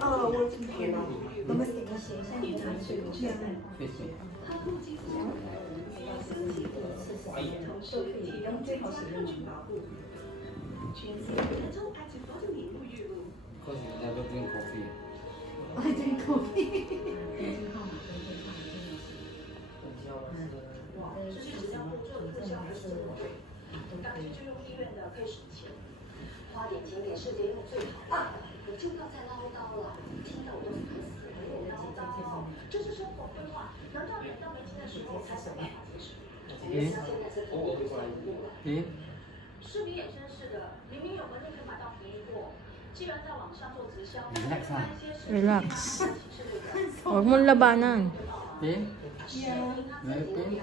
哦，我今天了，我们写个写一下你的这个这样的。Because you never drink coffee. I drink coffee. 就是只要不做特效还是怎么对，当时就用医院的可以省钱，花点钱给世界用最好的。你就不要再唠叨了，听得我都快死了。我唠叨，这是生活规划，难道等到没钱的时候才想办法节省？现在是头都快晕了。视频也真是的，明明有个人可以买到便宜货，既然在网上做直销，那些视频 Relax. Huwag mong labanan. Pain? Yeah. Very pain?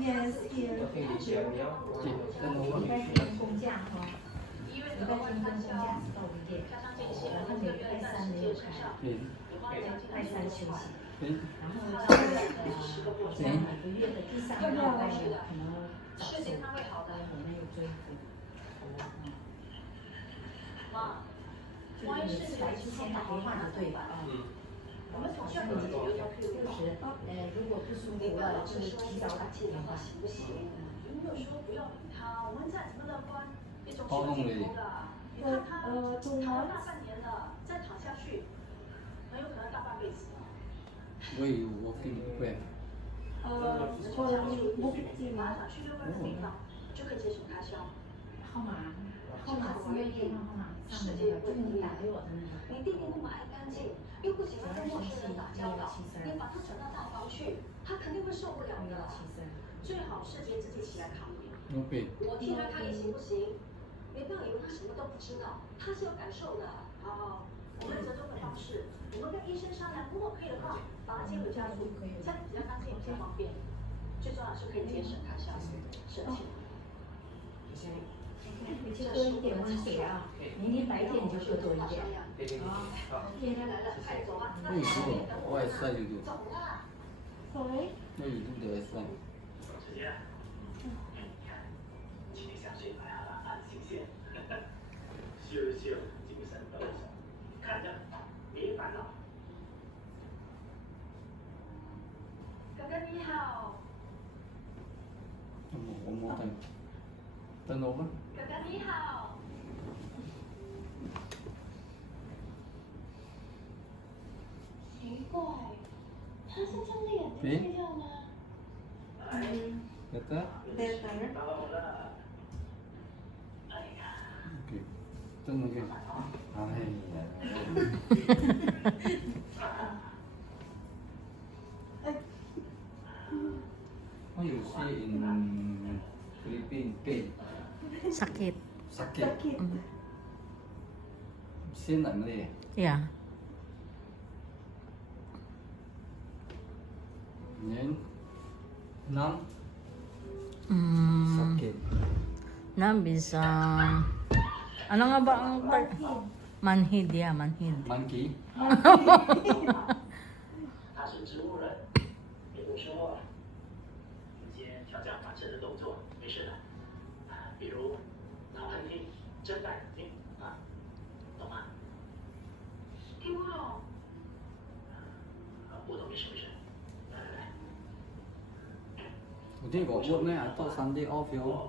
Yes, here. 礼拜天公假哈，医院礼拜的额外天跟公开销，假是到5点，加上这些，然后一个月礼拜暂时三没有开，接身上， Pain? 有花了将近拜三休息， Pain? 然后这个好像每个月的第3个礼拜有可能早事情它会好的。我们有追补，妈，就是每次来之前打电话就对了啊。我们从校里解决要退就是如果不舒服了，就是提早打电话。行不行？有没有说不要理他？我们再怎么乐观，也总是有尽头的。你看他躺了大半年了，再躺下去，很有可能大半辈子。 Where you working? Where? 我马上去6个人的地方，就可以节省开销。号码是那个电话号码上的那个，就是你打给我的那个。你弟弟那么爱干净，又不喜欢跟陌生人打交道，你把他转到大房去，他肯定会受不了的。最好是别自己起来考虑。 No pain. 我替他看也行不行？你不要以为他什么都不知道，他是有感受的。好，我们折中的方式，我们跟医生商量，如果可以的话，把他接回家住，这样比较干净，比较方便。最重要是可以节省开销，省钱。 回去喝一点温水啊，明天白天你就喝多一点。天天来了，快走啊！ What you do? What exercise you do? 走啦。 Sorry. What you do the exercise? 直接，你看，今天下水来了，很新鲜，秀秀精神抖擞，看着，别烦恼。哥哥你好。 One more time. Turn over. 哥哥你好。奇怪，他是睁着眼睛睡觉吗？ Better? Better. 到了。哎呀， Okay. Turn again. What you say in Philippines? Pain. Sakit. Sakit. Sakit. Same like Malay. Yeah. Then numb. Mm, Sakit. Nabis, ano nga ba ang manhid, yeah, manhid. Monkey. 他是植物人，也不说，有些调整反射的动作，没事的。比如打喷嚏、睁大眼睛啊，懂吗？听不懂。不懂没事没事。来来来。 Today got work meh? I thought Sunday off yo.